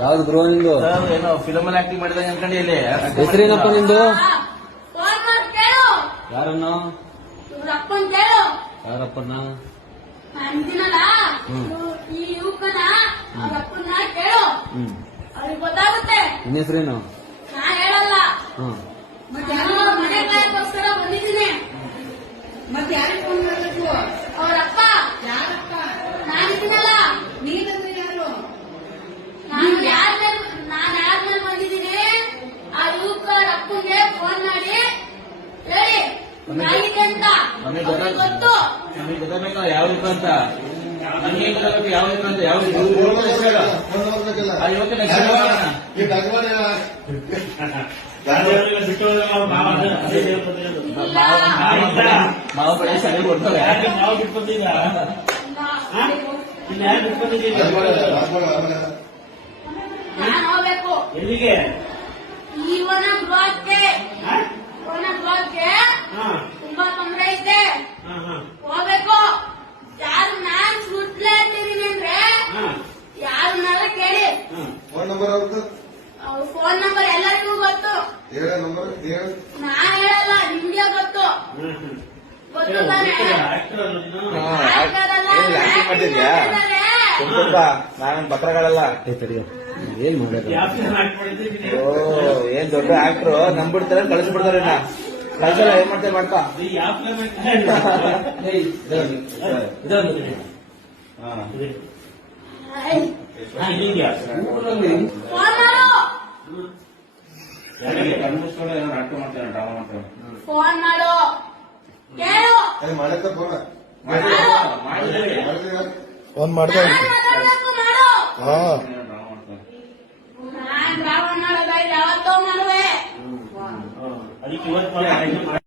ಯಾವ್ದು ಬ್ರೋ ನಿಂದು? ಏನೋ ಫಿಲಮ್ ಅಲ್ಲಿ ಆಕ್ಟಿಂಗ್ ಮಾಡಿದಾಗ ಅನ್ಕೊಂಡು ಇಲ್ಲಿ ಹೆಸರೇನಪ್ಪ ನಿಂದು? ಫೋನ್ ಮಾಡಿ ಕೇಳು. ಯಾರನ್ನು? ಇವ್ರ ಅಪ್ಪನ್ ಕೇಳು. ಯಾರಪ್ಪನ? ಅಂದಿನಲ್ಲ ಈ ಯುವಕನ ಅವ್ರ ಅಪ್ಪನ ಕೇಳು. ಅವ್ರಿಗೆ ಗೊತ್ತಾಗುತ್ತೆ. ನಿನ್ನ ಹೆಸರೇನು? ನಾ ಹೇಳಲ್ಲ. ಹ್ಮ್. ನಾನು ಮನೆ ಕಾಯಕ್ಕೋಸ್ಕರ ಬಂದಿದ್ದೀನಿ. ಮತ್ತೆ ಯಾರಿಗೆ ಫೋನ್ ಮಾಡಬೇಕು? ಅವ್ರ ಅಪ್ಪ. ಯಾರಪ್ಪ? ನಾನಿದ್ದೀನಲ್ಲ. ನೀನಂದ್ರೆ ಯಾರು? ನಾನು ಯಾರ ಮೇಲೆ ಬಂದಿದ್ದೀನಿ ಆ ಯುವಕ ಅವ್ರ ಅಪ್ಪಗೆ ಫೋನ್ ಮಾಡಿ ಹೇಳಿ ನಾಯಿದೆ ಅಂತ. ನಮಗೆ ಅವ್ರಿಗೆ ಗೊತ್ತು. ನಮಗೆ ಗೊತ್ತಾಗಬೇಕಲ್ಲ ಯಾವ ಯುಗ ಅಂತ. ನಮಗೆ ಗೊತ್ತಾಗಬೇಕು ಯಾವ ಯುಗ ಅಂತ. ಯಾವ ಯುವಕನ ಬಿಟ್ಟು ಮಾವು ಕಡೆ ಸರಿ ಕೊಡ್ತಾರೆ. ನಾವು ಬಿಟ್ಕೊತೀವಿ. ನಾನು ಹೋಗ್ಬೇಕು ಎಲ್ಲಿಗೆ? ಇವನ ಗೃಹಕ್ಕೆ. ಇವನ ಗೃಹಕ್ಕೆ ತುಂಬಾ ತೊಂದರೆ ಐತೆ. ಹೋಗ್ಬೇಕು. ಯಾರು ನಾನ್ ಸುಟ್ಲೇ ಇರ್ತೀನಿ ಅಂದ್ರೆ ಯಾರನ್ನಾರ ಕೇಳಿ. ಫೋನ್ ನಂಬರ್ ಅವ್ರದ್ದು? ಅವ್ರ ಫೋನ್ ನಂಬರ್ ಎಲ್ಲರಿಗೂ ಗೊತ್ತು. ಹೇಳ ನಂಬರ್ ಹೇಳ. ನಾನ್ ಹೇಳಲ್ಲ, ನಿಮ್ಗೆ ಗೊತ್ತು. ಗೊತ್ತು ತಾನೆ? ಆಕ್ಟಿಂಗ್ ಮಾಡ್ತಿದ್ಯಾ? ನಾನೇನ್ ಪತ್ರಗಳಲ್ಲ. ಏನ್ ಮಾಡೋದು? ಏನ್ ದೊಡ್ಡ ಆಕ್ಟ್ರು ನಂಬಿಡ್ತಾರೆ, ಕಳಿಸ್ಬಿಡ್ತಾರೆ. ಕಳ್ಸಲ್ಲ, ಏನ್ ಮಾಡ್ತಾರೆ ಮಾಡ್ಕೊ. ಫೋನ್ ಮಾಡು. ಫೋನ್ ಮಾಡು. ಕೇಳು. ಮಾಡಕ್ಕ ಫೋನ್ ಫೋನ್ ಮಾಡ್ದೆ ನಾನ್ ಮಾತಾಡ್ಬೇಕು, ಮಾಡು. ಹಾ ನಾನ್ ಡ್ರಾಮಾ ಮಾಡೋದಾದ್ರೆ ಯಾವತ್ತೋ ಮಾಡುವೆ. ಅದಕ್ಕೆ ಇವತ್ತು